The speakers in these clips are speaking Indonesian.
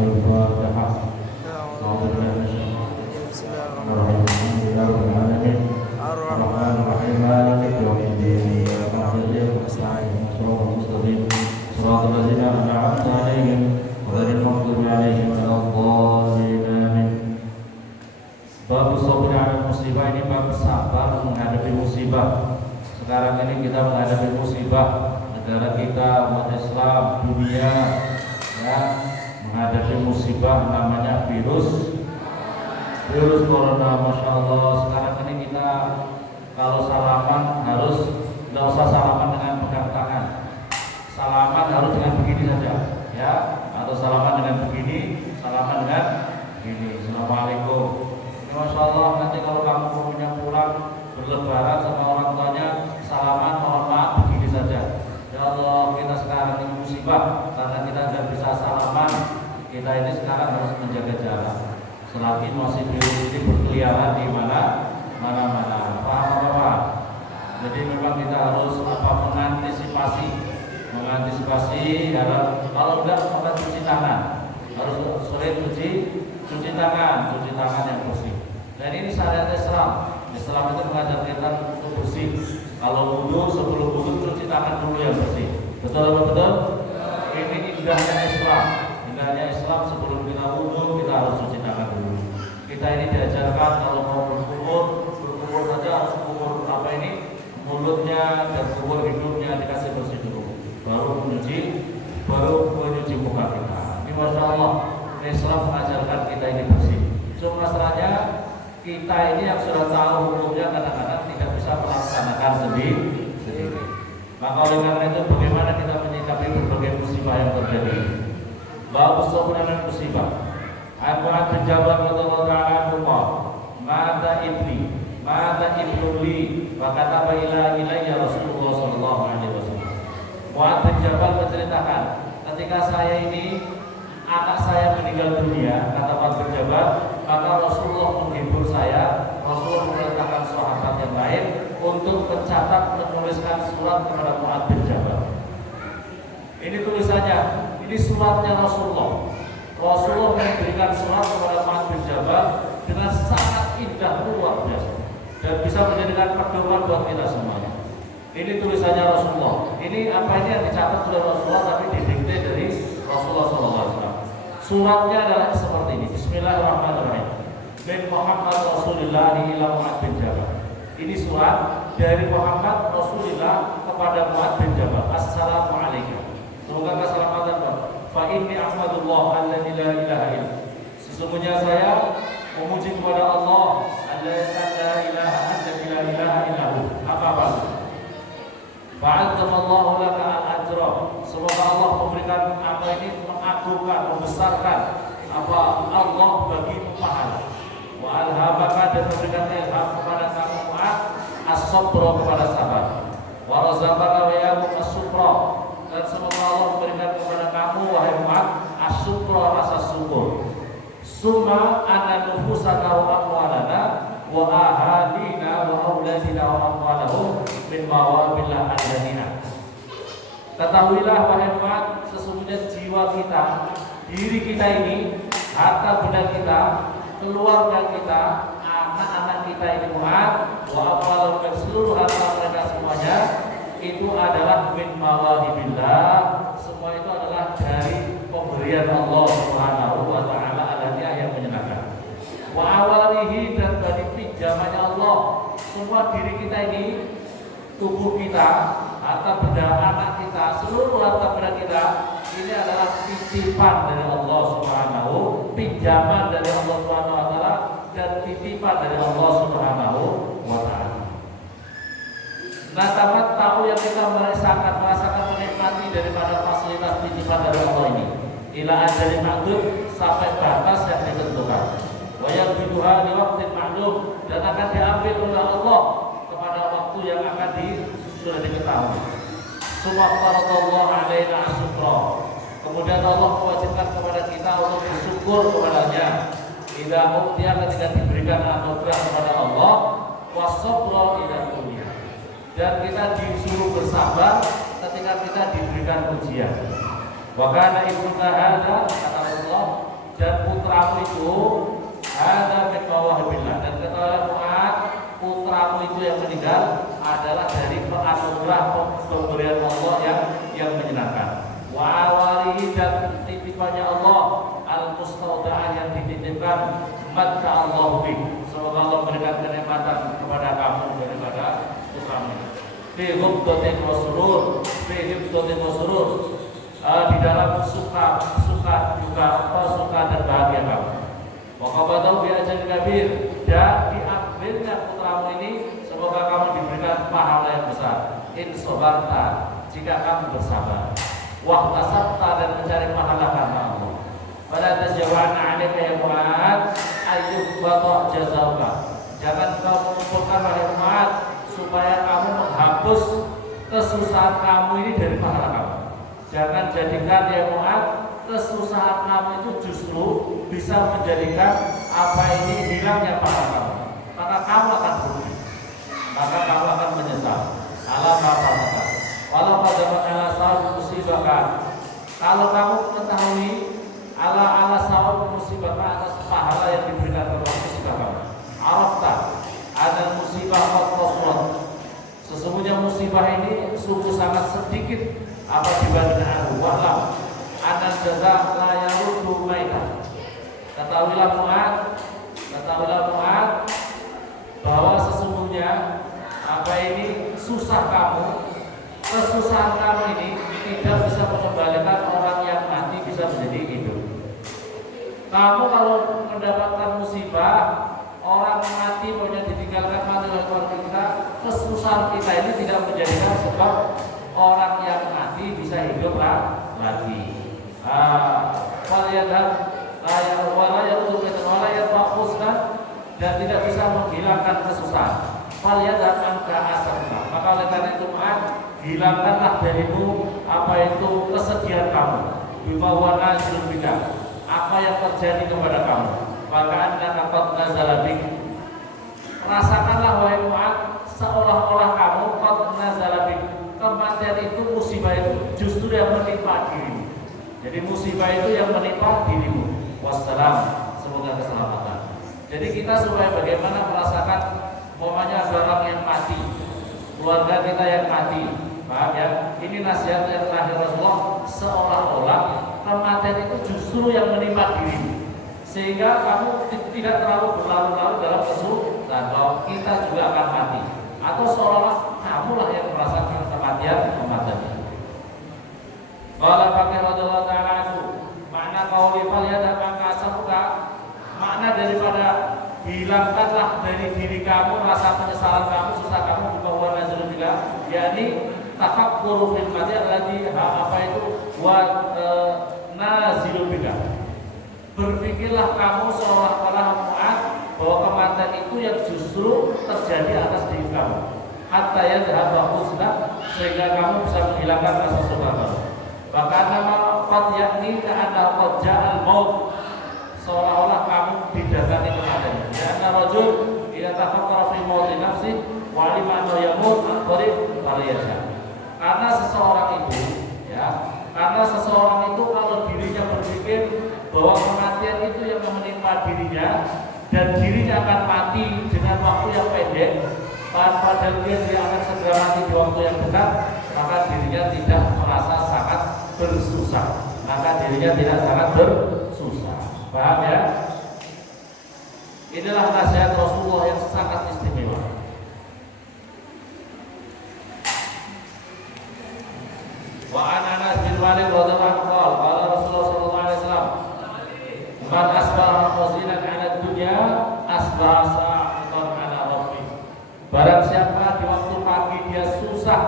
Al-Fatihah. أعوذ بالله من الشيطان الرجيم. بسم الله الرحمن الرحيم. الرحمن الرحيم مالك يوم الدين إياك نعبد وإياك نستعين صراط المستقيم صراط الذين أنعمت عليهم غير المغضوب عليهم ولا الضالين آمين. Bab sabr 'ala musibah, ini bab sabar menghadapi musibah. Sekarang ini kita menghadapi musibah, negara kita, umat Islam, dunia, ya, menghadapi musibah namanya virus corona. Masya Allah, sekarang ini kita kalau salaman harus tidak usah salaman dengan pegang tangan, salaman harus dengan begini saja, ya, atau salaman dengan begini, salaman dengan begini. Assalamualaikum. Ya, Masya Allah, nanti kalau kamu punya pulang berlebaran sama orang tuanya, salaman mohon maaf begini saja. Ya Allah, kita sekarang ini musibah karena kita tidak bisa salaman. Kita ini sekarang harus menjaga jarak. Selagi masih virus ini berkeliaran di mana-mana. Paham apa? Jadi memang kita harus mengantisipasi kalau enggak maka cuci tangan. Harus sering cuci tangan yang bersih. Dan ini syariat Islam. Islam itu mengajar kita untuk bersih. Kalau wudu, sebelum wudu cuci tangan dulu yang bersih. Betul apa betul? Ini indahnya Islam. Indahnya Islam, sebelum kita wudu kita harus cuci tangan dulu. Kita ini diajarkan kalau mau berkumur saja harus kumur mulutnya dan kumur hidungnya dikasih bersih dulu. Baru menyuci muka kita. Ini Masya Allah, Islam mengajarkan kita ini bersih. Cuma masalahnya kita ini yang sudah tahu hukumnya kadang-kadang tidak bisa melaksanakan sendiri. Maka oleh karena itu bagaimana kita menyikapi berbagai musibah yang terjadi. Bab sabr 'ala musibah. Mu'adz bin Jabal radhiyallahu ta'ala anhu, mata ibni li wa kataba ilayya Rasulullah sallallahu alaihi wasallam. Mu'adz bin Jabal menceritakan, ketika saya ini anak saya meninggal dunia, kata Mu'adz bin Jabal, maka Rasulullah menghibur saya. Rasulullah memerintahkan sahabat yang lain untuk menuliskan surat kepada Mu'adz bin Jabal. Ini tulisannya, ini suratnya Rasulullah. Rasulullah memberikan surat kepada Mu'adz bin Jabal dengan sangat indah, luar biasa, dan bisa menjadikan pedoman buat kita semuanya. Ini tulisannya Rasulullah. Ini apa ini yang dicatat oleh Rasulullah tapi didikte dari Rasulullah SAW. Suratnya adalah seperti ini. Bismillahirrahmanirrahim. Min Muhammad Rasulullah ila Mu'adz bin Jabal. Ini surat dari Muhammad Rasulullah kepada Mu'adz bin Jabal. Assalamualaikum. Semoga keselamatan Pak. Fa inni ahmadullah alladzi la ilaha illa. Sesungguhnya saya memuji kepada Allah alladzi la ilaha illahu. Apa? Fa'adzamallahu laka al-ajra. Semoga Allah memberikan mengagungkan, membesarkan Allah bagimu pahala. Wa alhamaka, dan memberikan ilham kepada kamu Mu'adz as-sabra, kepada sabar. Wa razaqaka wa iyyakum as-shukra, dan semoga Allah memberikan kepada kamu wahai Mu'adz as-shukra, rasa syukur. Summa anna nufusana wa amwalana wa ahalina wa auladina wa amwalahum min mawabillah al-janina. Ketahuilah wahai Mu'adz, sesungguhnya jiwa kita, diri kita ini, harta benda kita, keluarga kita, anak-anak kita ini Mu'adz, wa amwalahum, dan seluruh harta mereka semuanya itu adalah min mawahibillah. Semua itu adalah dari pemberian Allah Subhanahu wa ta'ala, alatiah yang menyenangkan. Wa awalihi, dan dari pinjamannya Allah. Semua diri kita ini, tubuh kita, harta benda anak kita, seluruh harta benda kita ini adalah titipan dari Allah Subhanahu, pinjaman dari Allah Subhanahu wa ta'ala, dan titipan dari Allah Subhanahu wa ta'ala. Natamat tahu yang kita merasakan menikmati daripada fasilitas titipan dari Allah ini. Ila ajalin ma'dud, sampai batas yang ditentukan. Wa yaghbiduha li waqtin ma'lum, dan akan diambil oleh Allah kepada waktu yang akan sudah diketahui. Subhanallah alaina asyukra. Kemudian Allah mewajibkan kepada kita untuk bersyukur kepadanya. Idza utiya, ketika diberikan anugerah kepada Allah, wasabra ila dunia, dan kita disuruh bersabar ketika kita diberikan ujian. Wa kana ibnu hadza, kata Allah, dan putramu itu ada min mawahibillah, dan ketahuilah Mu'ad, putramu itu yang meninggal adalah dari anugerah pemberian Allah yang menyenangkan. Wa awalihi, dan titipannya Allah al-mustauda'ah, yang dititipkan maka Allah bi, semoga Allah memberikan kenikmatan kepada kamu daripada putramu. Fi hubdatin wa surur, di dalam suka juga, suka dan bahagia kamu. Wa qabadahu bi ajrin kabir, dan diambilnya putramu ini semoga kamu diberikan pahala yang besar. In sabarta, jika kamu bersabar. Wa tasabta, dan mencari pahala karena Allah. Pada tajawwana 'alaika ya Mu'ad ayyub bata jazauka, jangan kau mengumpulkan wahai Mu'ad supaya kamu menghapus kesusahan kamu ini dari pahala kamu. Jangan jadikan ya Mu'ad kesusahan kamu itu justru bisa menjadikan apa ini hilangnya pahala kamu. Maka kamu akan rugi, maka kamu akan menyesal. Alam apa? Walau pada ala sawab musibah, kalau kamu mengetahui ala sawab musibah atas pahala yang diberikan kepada musibah kamu. Arafta ada musibah qad, sesungguhnya musibah ini sungguh sangat sedikit apa dibandingkan wa'lam anan jaza la yaruddu maita. Ketahuilah Mu'ad bahwa sesungguhnya apa ini susah kamu, kesusahan kamu ini tidak bisa mengembalikan orang yang mati bisa menjadi hidup. Kamu kalau mendapatkan musibah, orang mati pokoknya ditinggalkan mati oleh keluarga kita, kesusahan kita ini tidak menjadikan sebab orang yang mati bisa hidup lagi. Dan tidak bisa menghilangkan kesusahan. Maka oleh karena itu hilangkanlah darimu apa itu kesedihan kamu. Bima wa nazilun bika, apa yang terjadi kepada kamu. Maka annaka qad nazala bik, rasakanlah wahai Mu'ad seolah-olah kamu qad nazala bik, kematian itu, musibah itu justru yang menimpa dirimu. Jadi musibah itu yang menimpa dirimu. Wassalam, semoga keselamatan. Jadi kita supaya bagaimana merasakan umpamanya ada orang yang mati, keluarga kita yang mati, paham ya? Ini nasihat yang terakhir Rasulullah, seolah-olah kematian itu justru yang menimpa dirimu, sehingga kamu tidak terlalu berlarut-larut dalam kesulitan bahwa kita juga akan mati, atau seolah-olah kamulah yang merasakan kematian. Qala Fakir radhiyallahu ta'ala anhu, makna qauli falyadabaka asabuka, makna daripada hilangkanlah dari diri kamu rasa penyesalan kamu, susah kamu bahwa nazarun juga, yakni tafakkuru fil mati alladhi apa itu wa nazilun bika. Berpikirlah kamu seolah-olah Mu'ad bahwa kematian itu yang justru terjadi atas diri kamu. Hatta yadhhabu husna, sehingga kamu bisa menghilangkan rasa suka kamu. Bahkan nama qad yakni ka'anna qad ja'al maut, seolah-olah kamu didatangi kematian. Karena rajul idza tafakkara fi mauti nafsi wa alima annahu yamut an qarib falyasha. Karena seseorang itu kalau dirinya berpikir bahwa kematian itu yang menimpa dirinya dan dirinya akan mati dengan waktu yang pendek, padahal dia akan segera mati di waktu yang dekat, maka dirinya tidak merasa sangat bersusah. Paham ya? Inilah nasihat Rasulullah yang sangat istimewa. Wa Anas bin Malik radhiyallahu anhu qala Rasulullah sallallahu alaihi wasallam, man asbaha hazinan 'ala dunya asbaha sa'atan 'ala rabbih. Barang siapa di waktu pagi dia susah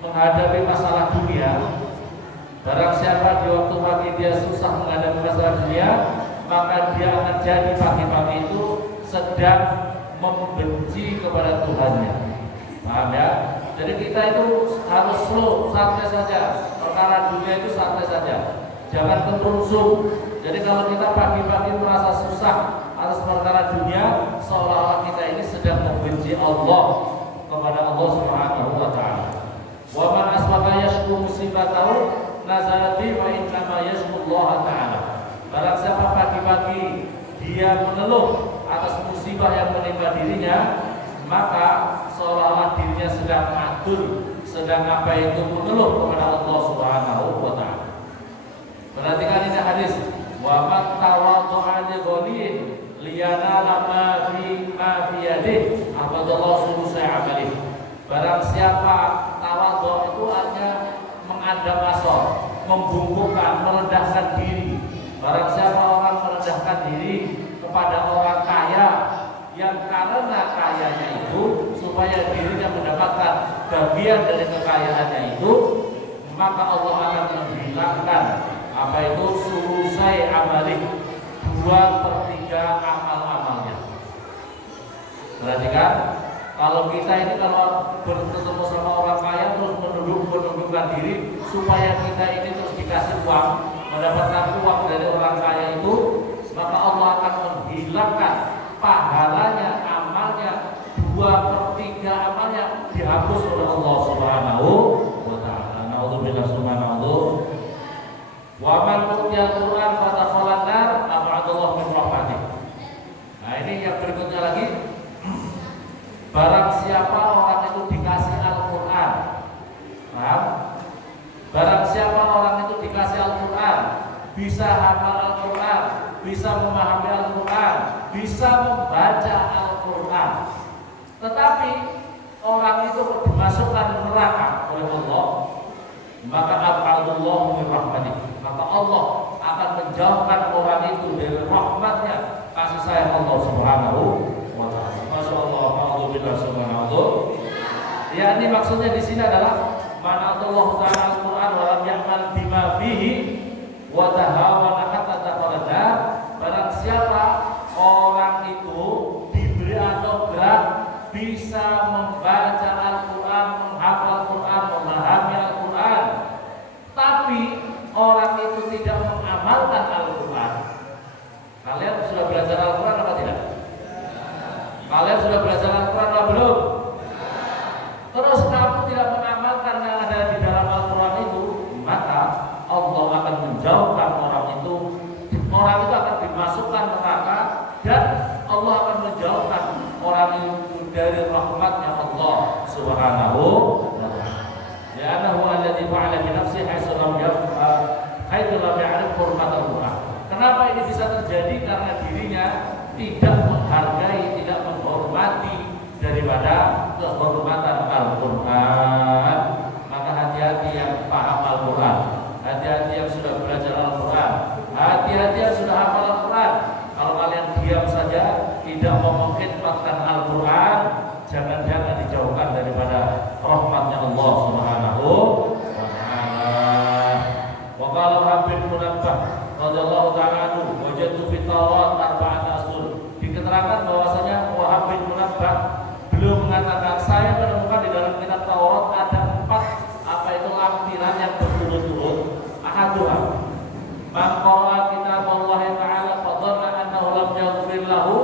menghadapi masalah dunia, barang siapa di waktu pagi dia susah menghadapi masalah dunia, maka dia akan jadi pagi-pagi itu sedang membenci kepada Tuhannya. Paham ya? Jadi kita itu harus slow, santai saja. Perkara dunia itu santai saja, jangan kemerunsuk. Jadi kalau kita pagi-pagi merasa susah atas perkara dunia, seolah-olah kita ini sedang membenci Allah kepada Allah Subhanahu wa taala. Wa man asbaha yashku musibatahu nazala bi wa innama yashku Allah taala. Barang siapa pagi-pagi dia mengeluh atas musibah yang menimpa dirinya, maka seolah-olah dirinya sedang matur, sedang apa itu mengeluh kepada Allah Subhanahu wa taala. Perhatikan ini hadis, wa man tawaddu'a li ghaliin liyanala ma fi yadihi abadallahu sulusai amali. Barang siapa tawadhu itu artinya mengadap asor, membungkukkan, merendahkan diri. Barang siapa orang merendahkan diri kepada orang kaya yang karena kayanya itu supaya dirinya mendapatkan bagian dari kekayaannya itu, maka Allah akan menghilangkan apa itu sulusai amalik, 2/3 amal-amalnya. Perhatikan, kalau kita ini kalau bertemu sama orang kaya terus menundukkan diri supaya kita ini terus dikasih uang, mendapatkan uang dari orang kaya itu, maka Allah akan menghilangkan pahalanya, amalnya, 2/3 amalnya dihapus oleh Allah Subhanahu wa taala. Nauzubillah subhanahu wa man utiya Quran fadakhalan nar ab'adallahu min rahmatih. Nah, ini yang berikutnya lagi. Barang siapa orang itu dikasih Al-Qur'an. Paham? Barang siapa orang itu dikasih Al-Qur'an, bisa hafal Al-Qur'an, bisa memahami Al-Qur'an, bisa membaca Al-Qur'an. Tetapi orang itu dimasukkan neraka oleh Allah, maka ab'adallahu min rahmatih. Maka Allah akan menjauhkan orang itu dari rahmatnya, kasih sayang Allah Subhanahu wa taala. Masyaallah, ma'udzubillah subhanahu. Ya, ini maksudnya di sini adalah man atallahu ta'ala al-Qur'an wa lam ya'mal bima fihi wa tahawana hatta taqallada. Barang siapa orang itu diberi anugerah bisa membaca Al-Qur'an, menghafal Al-Qur'an, memahami Al-Qur'an, tapi orang itu tidak mengamalkan Al-Qur'an. Kalian sudah belajar Al-Qur'an apa tidak? Kalian sudah belajar Al-Qur'an atau belum? Terus kamu tidak mengamalkan yang ada di dalam Al-Qur'an itu, maka Allah akan menjauhkan orang itu akan dimasukkan neraka, dan Allah akan menjauhkan orang itu dari rahmatnya Allah Subhanahu wa taala. Ya annahu alladzi fa'ala bi nafsihi haitsu lam ya'rif hurmat Al-Qur'an. Kenapa ini bisa terjadi? Karena dirinya tidak menghargai, tidak menghormati daripada kehormatan Al-Qur'an. Maka hati-hati yang paham Al-Qur'an, hati-hati yang sudah belajar Al-Qur'an, hati-hati yang sudah hafal Al-Qur'an. Kalau kalian diam saja, tidak mau mengkhidmatkan Al-Qur'an, jangan-jangan dijauhkan daripada rahmatnya Allah Subhanahu wa taala. Wa qala Habib Munabbah radhiyallahu ta'ala anhu, wajadtu fi Taurat arba'ata asur. Diketerangkan bahwasanya Wahab bin Munabbah beliau mengatakan, saya menemukan di dalam kitab Taurat ada 4 lampiran yang berturut-turut. Ahaduha man qara'a kitab Allah Ta'ala fa dhanna annahu lam yaghfir lahu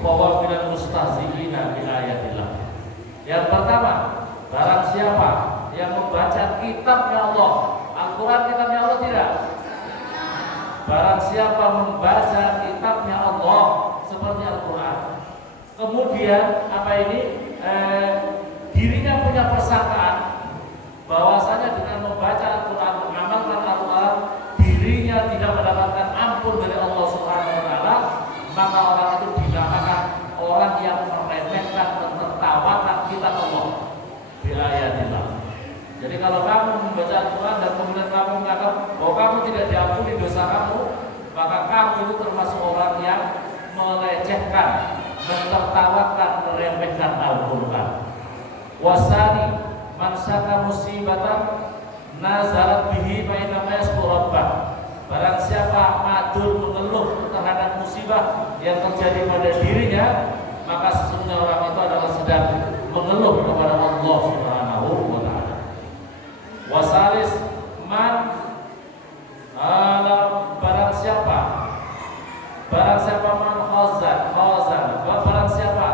fa huwa minal mustahzi'ina bi ayatillah. Yang pertama, barang siapa yang membaca kitabnya Allah, Al-Qur'an kitabnya Allah tidak? Barang siapa membaca kitabnya Allah seperti Al-Qur'an, kemudian dirinya punya persangkaan bahwasanya dengan membaca Al-Qur'an, mengamalkan Al-Qur'an, dirinya tidak mendapatkan ampun dari Allah Subhanahu wa taala, maka orang itu dinamakan orang yang meremehkan dan tertawakan kitab Allah bi ayatillah. Jadi kalau kamu membaca Al-Qur'an dan kemudian kamu menganggap bahwa kamu tidak diampuni dosa kamu, maka kamu itu termasuk orang yang melecehkan, mentertawakan, meremehkan Al-Qur'an. Wasani man saka musibatan nazarat bihi fa inna ma yasku rabbah. Barang siapa madur mengeluh terhadap musibah yang terjadi pada dirinya, maka sesungguhnya orang itu adalah sedang mengeluh kepada Allah Subhanahu wa taala. Wasalis man barang siapa man khazan barang siapa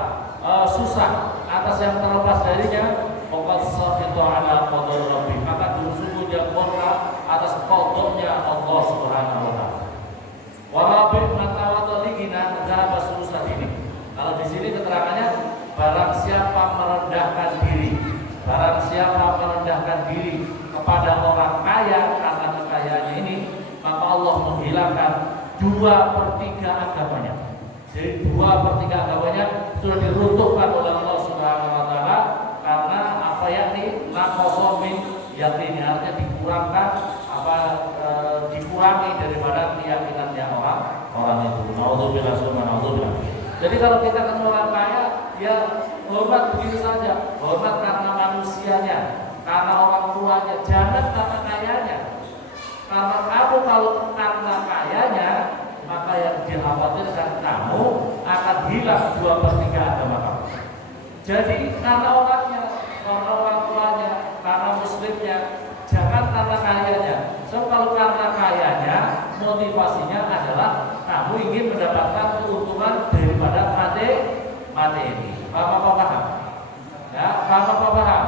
susah atas yang terlepas darinya, faqad sakhita ala qadar rabbi, maka sungguh dia murka atas qadanya Allah Subhanahu wa taala. Wa diri kepada orang kaya karena kekayaannya ini, maka Allah menghilangkan 2/3 agamanya. Jadi 2/3 agamanya sudah diruntuhkan oleh Allah Subhanahu wa taala karena apa yakni naqasa min yaqini, artinya dikurangkan dikurangi daripada keyakinannya orang itu. Nauzubillah subhanallah. Jadi kalau kita ketemu orang kaya, ya hormat begitu saja, hormat karena manusianya, karena orang tuanya, jangan karena kayanya. Karena kamu kalau karena kayanya, maka yang dikhawatirkan kamu akan hilang 2/3 agama kamu. Jadi karena orangnya, karena orang tuanya, karena muslimnya, jangan karena kayanya. So kalau karena kayanya, motivasinya adalah kamu ingin mendapatkan keuntungan daripada mati ini. Paham? Ya, paham?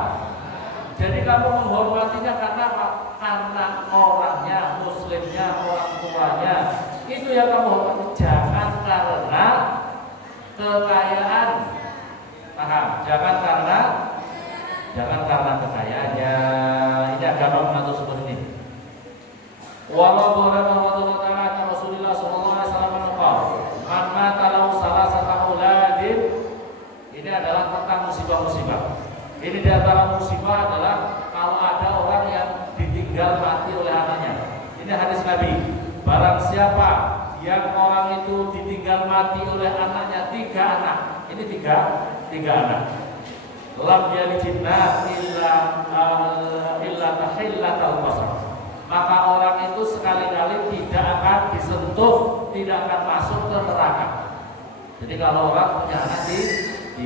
Jadi kamu menghormatinya karena apa? Karena orangnya, muslimnya, orang tuanya. Itu yang kamu hormati. Jangan karena kekayaan. Paham? Jangan karena kekayaannya. Ini agama mengatur seperti ini. Walau Rasulullah sallallahu alaihi wasallam man mata lahu salasata auladin. Ini adalah tentang musibah-musibah. Ini di antara musibah adalah kalau ada orang yang ditinggal mati oleh anaknya. Ini hadis Nabi. Barang siapa yang orang itu ditinggal mati oleh anaknya 3 anak. Ini tiga anak. Lam yalijinna illa tahillatal basar. Maka orang itu sekali-kali tidak akan disentuh, tidak akan masuk ke neraka. Jadi kalau orang punya anak 3,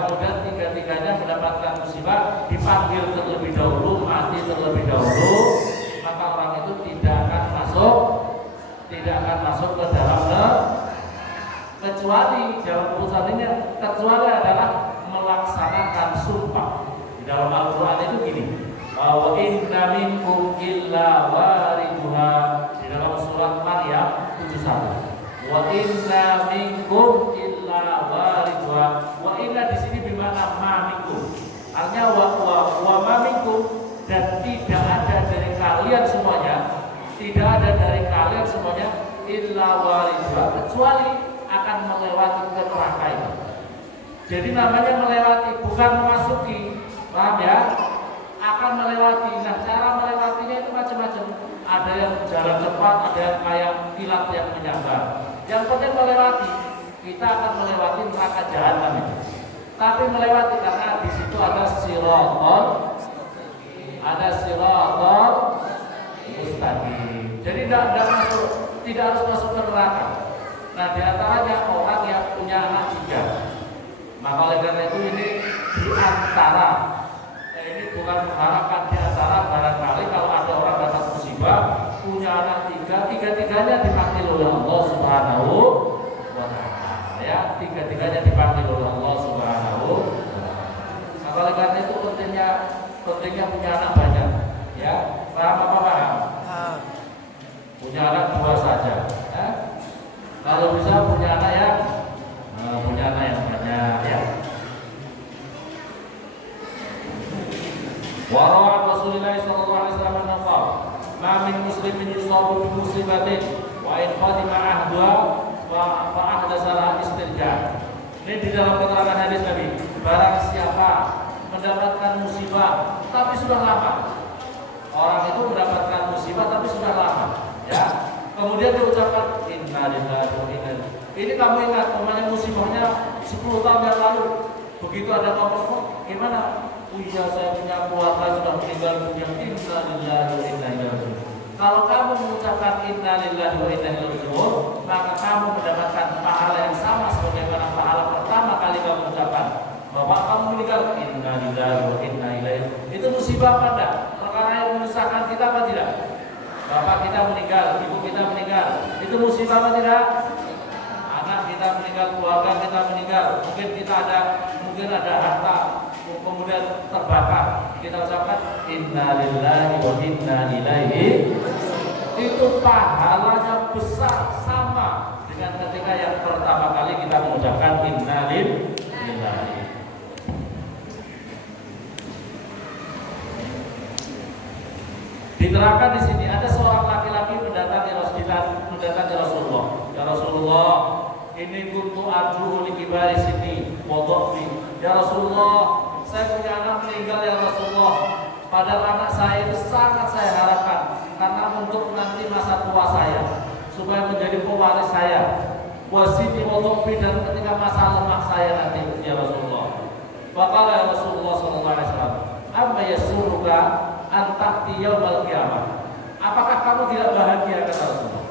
kemudian 3-tiganya mendapatkan musibah, dipanggil terlebih dahulu, mati terlebih dahulu, maka orang itu tidak akan masuk ke dalam kecuali dalam urusan ini, kecuali adalah melaksanakan sumpah. Di dalam Al-Quran itu gini, wa inna minkum illa wariduha, di dalam surat Maryam 71. Wa inna minkum illa wariduha. Wa inna di sini bermakna ma minkum. Artinya wa ma minkum, dan tidak ada dari kalian semuanya, illa wariduha, kecuali akan melewati neraka itu. Jadi namanya melewati, bukan memasuki. Paham ya? Akan melewati. Nah, cara melewatinya itu macam-macam. Ada yang jalan cepat, ada yang kayak kilat yang menyambar. Yang penting melewati. Kita akan melewati neraka jahanam itu. Tapi melewati karena di situ ada siratal mustaqim. Jadi tidak harus masuk ke neraka. Nah, di antaranya orang yang punya anak 3. Maka oleh karena itu ini di antara, ini bukan mengharapkan, di antara barangkali kalau ada orang dapat musibah punya anak 3, 3-tiganya dipanggil oleh Allah Subhanahu wa taala. Ya, 3-tiganya dipanggil oleh Allah Subhanahu wa taala. Maka oleh karena itu pentingnya punya anak banyak. Ya, paham apa paham? Punya anak 2 saja. Ya? Kalau bisa punya anak yang banyak. Ya. Warawan Rasulullah sallallahu alaihi wasallam naqal, "Ma min muslimin yusabu bi musibatin wa in qadima ahduha fa ahdatsalah istirja." Ini di dalam keterangan hadis Nabi, barang siapa mendapatkan musibah tapi sudah lama. Orang itu mendapatkan musibah tapi sudah lama, ya. Kemudian diucapkan innalillahi wa inna ilaihi. Ini kamu ingat namanya musibahnya 10 tahun yang lalu. Begitu ada ngomong, gimana? Oh iya, saya punya keluarga sudah meninggal dunia. Innalillahi wa inna ilaihi raji'un. Kalau kamu mengucapkan innalillahi wa inna ilaihi raji'un, maka kamu mendapatkan pahala yang sama sebagaimana pahala pertama kali kamu mengucapkan. Bapak kamu meninggal, innalillahi wa inna ilaihi. Itu musibah apa enggak? Perkara yang menyusahkan kita apa tidak? Bapak kita meninggal, ibu kita meninggal. Itu musibah apa tidak? Anak kita meninggal, keluarga kita meninggal. Mungkin ada harta kemudian terbakar. Kita ucapkan innalillahi wa inna ilaihi. Itu pahalanya besar sama dengan ketika yang pertama kali kita mengucapkan innalillahi. Diterangkan di sini ada seorang laki-laki mendatangi Rasulullah. Ya Rasulullah, ini kuntu arjuhu li kibari sini wadhafi. Ya Rasulullah, saya punya anak meninggal ya Rasulullah. Padahal anak saya itu sangat saya harapkan karena untuk nanti masa tua saya supaya menjadi pewaris saya. Wasiti wadhafi, dan ketika masa lemah saya nanti ya Rasulullah. Faqala ya Rasulullah sallallahu alaihi wasallam, amma yasuruka an ta'ti yaumal qiyamah. Apakah kamu tidak bahagia, kata Rasulullah?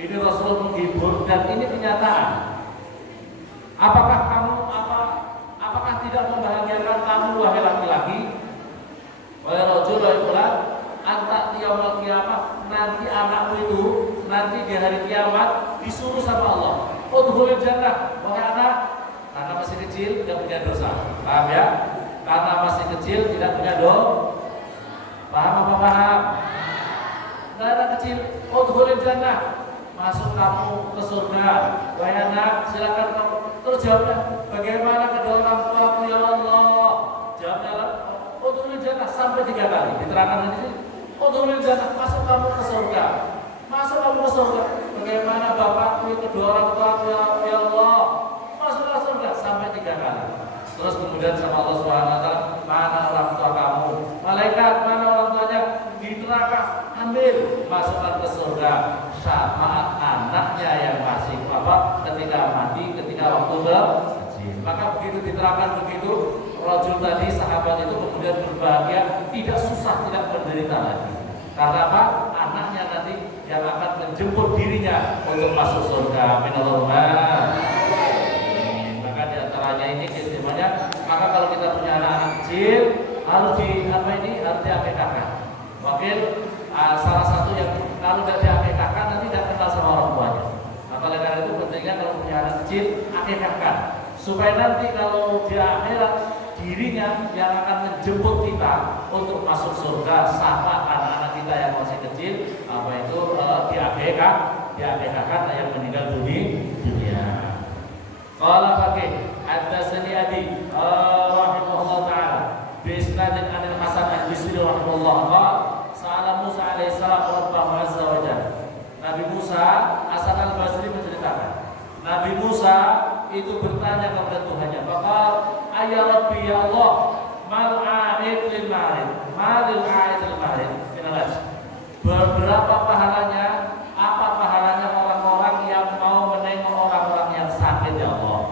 Ini Rasul menghibur dan ini kenyataan. Apakah tidak membahagiakan kamu wahai laki-laki? Wahai rajul wahai fulan, an ta'ti yaumal qiyamah, nanti anakmu itu nanti di hari kiamat disuruh sama Allah, udkhulil jannah, wahai anak, karena masih kecil tidak punya dosa. Paham ya? Karena masih kecil tidak punya dosa. Paham apa paham? Anak kecil, udkhulil jannah, masuk kamu ke surga. Wahai anak, silakan kamu. Terus jawabnya, bagaimana kedua orang tuaku ya Allah? Jawabnya, udkhulil jannah sampai 3 kali. Diterangkan di sini, udkhulil jannah, masuk kamu ke surga. Masuk kamu ke surga. Bagaimana bapakku, kedua orang tuaku ya Allah? Masuk ke surga sampai 3 kali. Terus kemudian sama Allah SWT, mana orang tua kamu? Malaikat, mana orang tuanya? Di neraka, ambil, masukkan ke surga. Sama anaknya yang masih ketika mati, ketika waktu kecil. Maka begitu diterangkan begitu, rajul tadi, sahabat itu kemudian berbahagia, tidak susah, tidak menderita lagi. Karena apa? Anaknya nanti yang akan menjemput dirinya untuk masuk surga. Amin Allahumma. Maka diantaranya ini keistimewanya. Maka kalau kita punya anak-anak kecil harus diakekahkan. Mungkin salah satu yang kalau tidak diakekahkan nanti tidak kenal sama orang tuanya. Maka oleh karena itu pentingnya kalau punya anak kecil akekahkan, supaya nanti kalau di akhirat dirinya yang akan menjemput kita untuk masuk surga sama anak-anak kita yang masih kecil diakekahkan yang meninggal dunia. Qala Faqih haddatsani Abi rahimahullah taala bi isnadin anil Hasan al-Bisri rahimahullah qala sa'ala Musa alaihi salam Rabbahu azza wa jalla. Nabi Musa, Hasan al-Basri menceritakan, Nabi Musa itu bertanya kepada Tuhannya, faqala ayya rabbi ya Allah, mal a'id lil marid, malil a'id lil marid. Berapa pahalanya? Apa pahalanya orang-orang yang mau menengok orang-orang yang sakit ya Allah?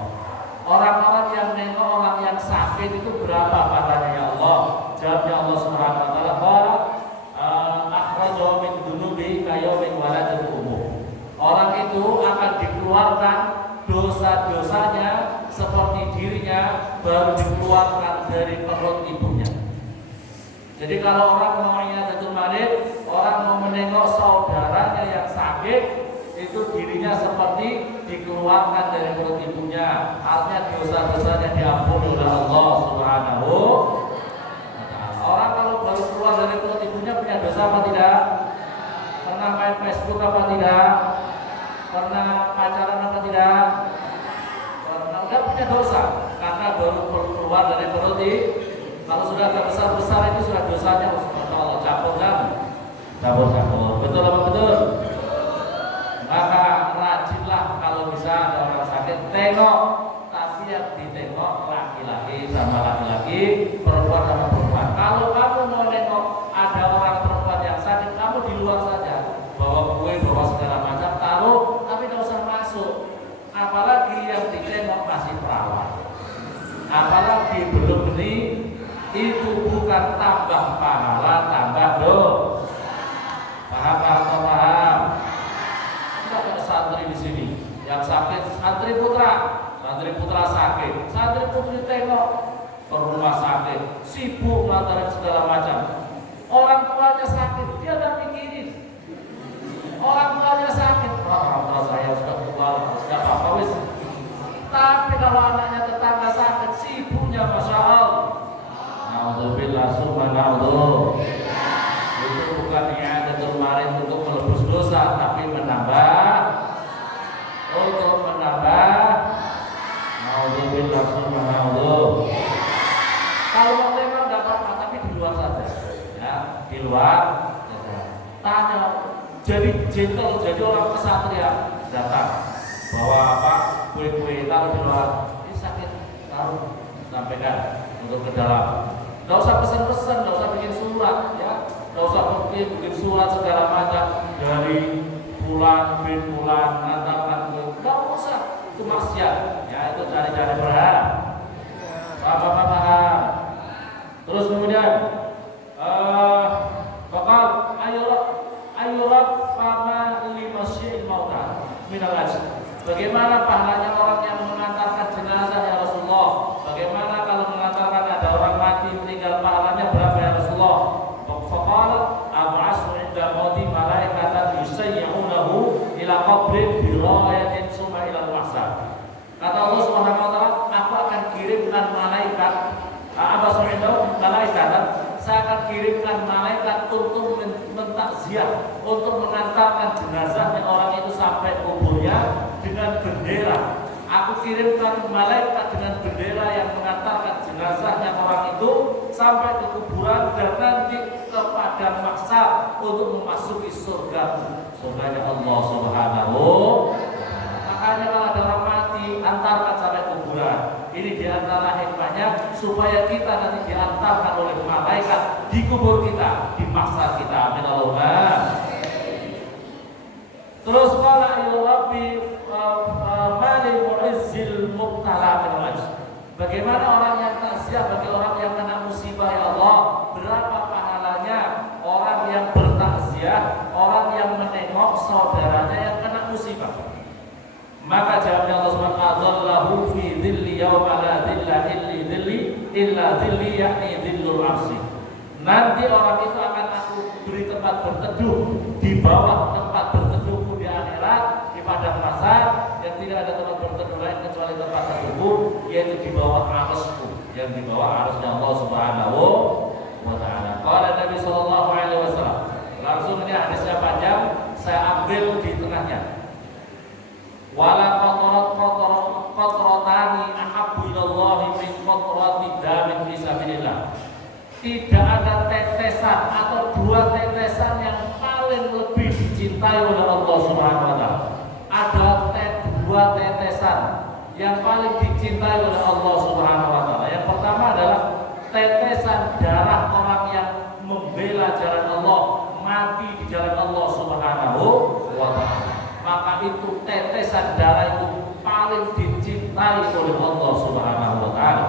Orang-orang yang menengok orang yang sakit itu berapa pahalanya ya Allah? Jawabnya Allah Subhanahu wa taala, qala akhrajahu min dunubi kayaumil waladil umum. Orang itu akan dikeluarkan dosa-dosanya seperti dirinya baru dikeluarkan dari perut ibunya. Jadi kalau orang mau iyadatul marid, orang mau menengok saudaranya yang sakit, itu dirinya seperti dikeluarkan dari perut ibunya. Artinya dosa-dosanya diampuni oleh Allah Subhanahu wa taala. Orang kalau baru keluar dari perut ibunya punya dosa apa tidak? Pernah main Facebook apa tidak? Pernah pacaran apa tidak? Pernah, enggak punya dosa karena baru keluar dari perut ibu. Kalau sudah agak besar-besar itu sudah dosanya, Allah campur kan? Campur. Betul apa betul? Maka rajinlah kalau bisa ada orang sakit, tengok. Tapi yang ditengok laki-laki sama laki-laki, perempuan sama perempuan. Kalau kamu mau nengok ada orang perempuan yang sakit, kamu di luar saja. Bawa kue, bawa segala macam, taruh, tapi tidak usah masuk. Apalagi yang ditengok masih perawan. Apalagi belum beli, itu bukan tambah pahala, tambah dosa. Paham? Kita ada santri di sini yang sakit, santri putra sakit, santri putri tengok ke rumah sakit, sibuk lantaran segala macam. Orang tuanya sakit, dia nggak mikirin. Orang tuanya sakit, orang tua saya sudah tua, nggak apa-apa wis. Tapi kalau anaknya tetangga sakit, sibuknya masya Allah. Alhamdulillah subhanallah. Itu bukan i'adatul marid untuk melebus dosa, tapi menambah. Alhamdulillah subhanallah. Kalau mau tengok enggak apa-apa, tapi di luar saja. Ya, di luar. tanya, jadi gentle, jadi orang kesatria datang bawa apa kue-kue taruh di luar, ini sakit taruh sampaikan untuk ke dalam. Nggak usah pesan-pesan, nggak usah bikin surat ya, nggak usah bikin surat segala macam dari bulan bin bulan ngantarkan kue, nggak usah, itu maksiat ya, itu cari-cari berhak. Paham. Terus kemudian bakal ayurat fama limasyi'il mauta minal ajr. Bagaimana pahalanya orang yang mengantarkan jenazah ya Rasulullah? Bagaimana kalau mengantarkan ada orang mati meninggal, pahalanya berapa ya Rasulullah? Faqala ab'asu 'inda mauti malaikatan yusayyi'unahu ila qabrin bi rayatin summa ila al-mahsar. Kata Allah Subhanahu wa taala, aku akan kirimkan malaikat, saya akan kirimkan malaikat untuk mentakziah, untuk mengantarkan jenazahnya orang itu sampai kuburnya dengan bendera. Aku kirimkan malaikat dengan bendera yang mengantarkan jenazahnya orang itu sampai ke kuburan dan nanti ke padang mahsyar untuk memasuki surganya Allah Subhanahu. Makanya kalau ada orang mati, antarkan sampai kuburan. Ini diantara hikmahnya supaya kita nanti diantarkan oleh malaikat di kubur kita, di mahsyar kita. Amin Allahumma. Terus qala ya Rabbi mali mu'izzil mubtala bil ajr. Bagaimana orang yang takziah bagi orang yang kena musibah ya Allah? Berapa pahalanya orang yang bertakziah, orang yang menengok saudaranya yang kena musibah? Maka jawabnya Allah Subhanahu wa ta'ala, fi dhilli yawma la dhilla illa dhilli yakni dhillul arsy. Nanti orang itu akan aku beri tempat berteduh di bawah tempat berteduhku di akhirat, di padang mahsyar, yang tidak ada tempat berteduh lain kecuali tempat berteduhku, yaitu di bawah arsy-Ku, yang di bawah arsy-Nya Allah Subhanahu wa ta'ala. Qala Nabi sallallahu alaihi wasallam. Langsung ini hadisnya panjang, saya ambil di tengahnya. Wala qatrotani ahabbu ilallahi min qatrati damin fi sabilillah. Tidak ada tetesan atau dua tetesan yang paling lebih dicintai oleh Allah Subhanahu wa taala. Ada dua tetesan yang paling dicintai oleh Allah Subhanahu wa taala. Yang pertama adalah tetesan darah orang yang membela jalan Allah, mati di jalan Allah Subhanahu wa taala. Maka itu tetesan darah itu paling dicintai oleh Allah Subhanahu wa taala.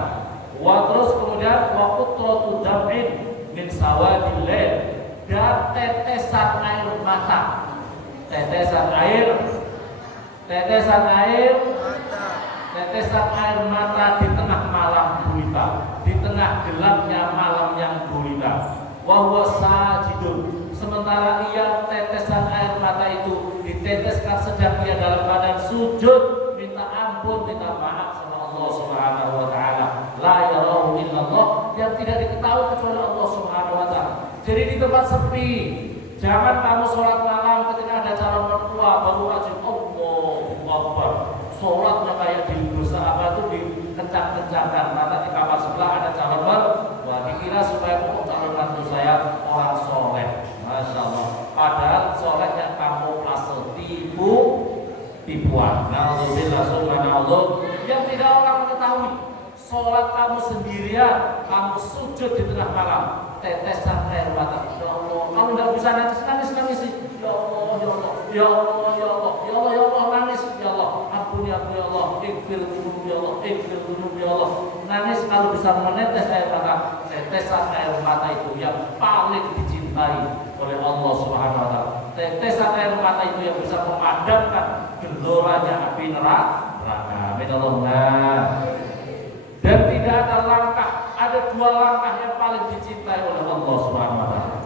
Wa terus kemudian wa qutratu dam'in min sawadil lail, dan tetesan air mata. Tetesan air mata di tengah malam gulita, di tengah gelapnya malam yang gulita. Wa huwa sajidun, sementara ia tetesan air mata itu diteteskan sedang ia dalam keadaan sujud, minta ampun, minta maaf sama Allah Subhanahu wa taala. La yarahu illallah, yang tidak diketahui kecuali Allah Subhanahu wa taala. Jadi di tempat sepi, jangan kamu sholat malam ketika ada calon mertua baru wajib Allahu Akbar. Sholatnya kayak di bursa apa itu dikencang-kencangkan, karena di kamar sebelah ada calon mertua. Dikira supaya calon mantu saya orang soleh. Masya Allah. Padahal solehnya kamu asal tipuan. Na'udzubillah subhanallah, yang tidak orang mengetahui. Sholat kamu sendirian, kamu sujud di tengah malam, tetesan air mata. Ya Allah, kamu tidak bisa nangis sih. Ya Allah, ya Allah, ya Allah, ya Allah, ya Allah, ya Allah, nangis. Ya Allah, ampuni aku ya Allah, ighfir dzunub ya Allah, ighfir dzunub ya Allah. Nangis kalau bisa menetes air mata. Tetesan air mata itu yang paling dicintai oleh Allah Subhanahu wa taala. Tetesan air mata itu yang bisa memadamkan geloranya api neraka. Amin Allahumma. Dan tidak ada langkah, ada dua langkah yang paling dicintai oleh Allah Subhanahu wa taala.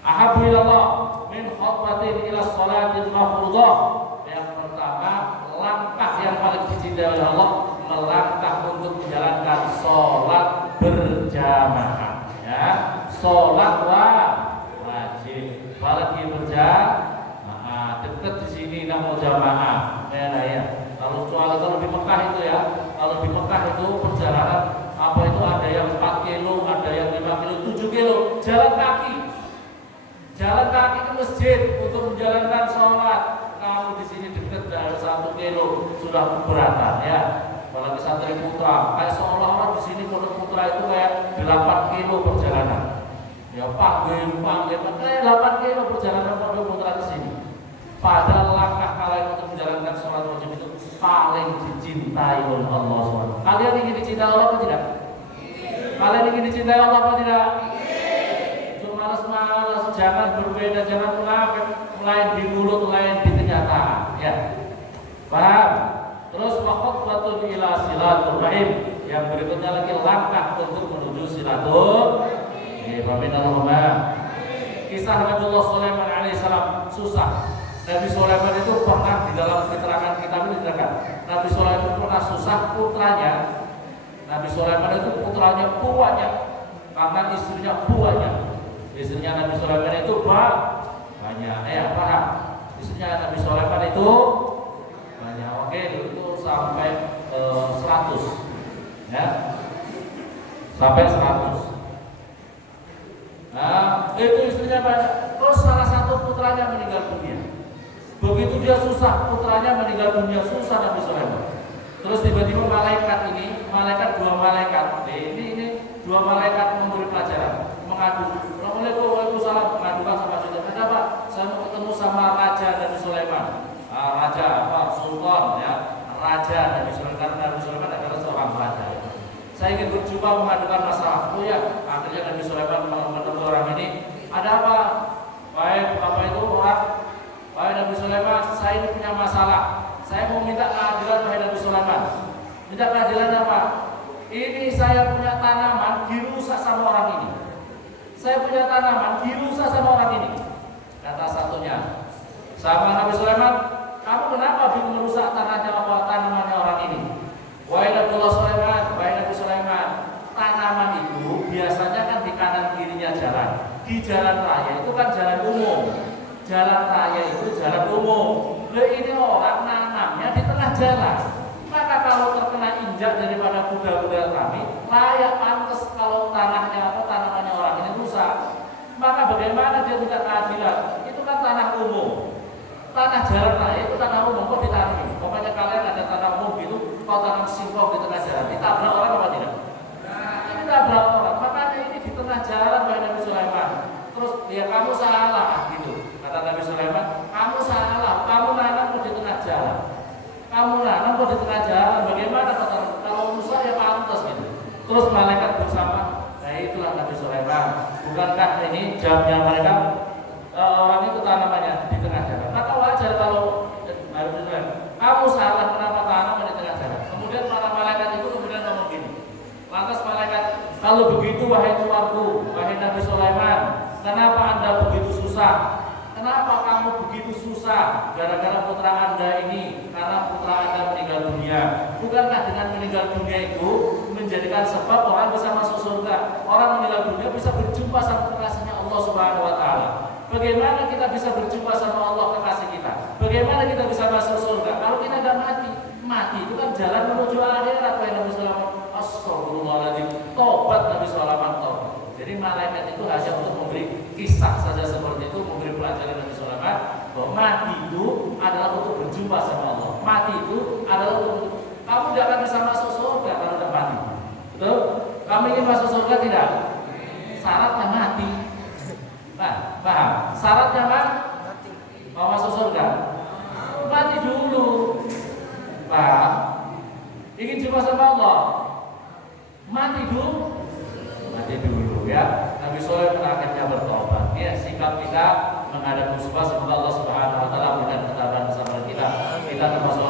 Ahabbu ilallah min khutbatin ila sholatil mafruḍah. Yang pertama, langkah yang paling dicintai oleh Allah, melangkah untuk menjalankan sholat berjamaah. Ya, sholat wajib. Apalagi berjamaah, dekat di sini nggak mau jamaah, ya. Kalau di Mekah itu ya, kalau di Mekah itu perjalanan apa itu ada yang 4 kilo, ada yang 5 kilo, 7 kilo, jalan kaki ke masjid untuk menjalankan sholat. Kamu di sini dekat dari 1 kilo sudah keberatan ya. Apalagi santri putra, kayak seolah-olah di sini pondok putra itu kayak 8 kilo perjalanan. Ya panggil, kayak 8 kilo perjalanan pondok putra ke sini. Padahal langkah kalian untuk menjalankan sholat wajib itu paling dicintai oleh Allah SWT. Kalian ingin dicintai Allah atau tidak? Kalian ingin dicintai Allah atau tidak? Malas-malas, jangan berbeda, jangan munafik, lain di mulut, lain di kenyataan, ya. Paham? Terus khutbatun ila silaturahim. Yang berikutnya lagi langkah untuk menuju silaturahim. Kisah Nabiullah Sulaiman alaihissalam susah. Nabi Sulaiman itu pernah di dalam keterangan kitab ini dikatakan, Nabi Sulaiman pernah susah putranya. Nabi Sulaiman itu putranya banyak, karena istrinya banyak. Istrinya Nabi Sulaiman itu banyak, paham? Istrinya Nabi Sulaiman itu banyak, oke, itu sampai 100, ya, sampai 100. Nah, itu istrinya banyak. Terus salah satu putranya meninggal dunia. Begitu dia susah, putranya meninggal dunia, susah Nabi Sulaiman. Terus tiba-tiba malaikat ini, dua malaikat, ini dua malaikat memberi pelajaran, mengadu. Waalaikumsalam, mengadukan sama Sulaiman. Ada apa? Saya mau ketemu sama Raja Nabi Sulaiman. Raja apa? Sultan ya. Raja Nabi Sulaiman, karena Nabi Sulaiman adalah seorang raja. Saya ingin berjumpa mengadukan masalah. Oh ya, akhirnya Nabi Sulaiman menemui orang ini. Ada apa? Baik, apa itu orang? Wahai Nabi Sulaiman, saya ini punya masalah. Saya mau minta keadilan, wahai Nabi Sulaiman. Minta keadilan apa? Ini saya punya tanaman dirusak sama orang ini. Saya punya tanaman dirusak sama orang ini. Kata satunya, sama Nabi Sulaiman, kamu kenapa merusak tanamannya orang ini? Wahai Nabi Sulaiman, tanaman itu biasanya kan di kanan kirinya jalan. Di jalan raya itu kan jalan umum. Jalan raya itu jalan umum. Ini orang nanamnya di tengah jalan. Maka kalau terkena injak daripada kuda-kuda kami, layak pantas kalau tanamannya orang ini rusak. Maka bagaimana dia minta keadilan? Itu kan tanah umum. Tanah jalan raya itu tanah umum, kok ditanami? Pokoknya kalian ada tanah umum gitu, kau tanam singkong di tengah jalan, ditabrak orang apa tidak? Ini tabrak orang. Makanya ini di tengah jalan, wahai Nabi Sulaiman. Terus ya kamu salah gitu. Kata Nabi Sulaiman, kamu salah. Kamu nanam kok di tengah jalan. Bagaimana kalau rusak ya pantas gitu. Terus malaikat bersama. Nah itulah Nabi Sulaiman. Bukankah ini jamnya mereka orang itu tanamannya di tengah jalan? Maka wajar kalau Nabi Sulaiman, kamu salah, kenapa tanaman di tengah jalan? Kemudian para malaikat itu kemudian ngomong gini. Lantas malaikat, kalau begitu wahai tuanku, wahai Nabi Sulaiman, kenapa Anda begitu susah? Kenapa kamu begitu susah? Gara-gara putra Anda ini, karena putra Anda meninggal dunia. Bukankah dengan meninggal dunia itu menjadikan sebab orang bisa masuk surga? Orang meninggal dunia bisa berjumpa sama kekasihnya Allah Subhanahu Wa Taala. Bagaimana kita bisa berjumpa sama Allah kekasih kita? Bagaimana kita bisa masuk surga? Kalau kita tidak mati, mati itu kan jalan menuju akhirat. Nabi Sulaiman, astagfirullahaladzim, tobat Nabi Sulaiman tobat. Jadi malaikat itu hanya untuk memberi kisah saja seperti itu, memberi pelajaran Nabi Sulaiman bahwa mati itu adalah untuk berjumpa sama Allah. Mati itu adalah untuk kamu tidak akan bisa masuk surga kalau tidak mati. Betul? Kamu ingin masuk surga tidak? Syaratnya mati. Nah, paham? Syaratnya mati. Mau masuk surga? Mati dulu. Paham? Ingin jumpa sama Allah? Mati dulu. Mati dulu ya. Nabi Sulaiman akhirnya bertobat. Ya, sikap kita menghadapi musibah, semoga Allah Subhanahu Wa Taala memberikan ketabahan bersama kita. Kita termasuk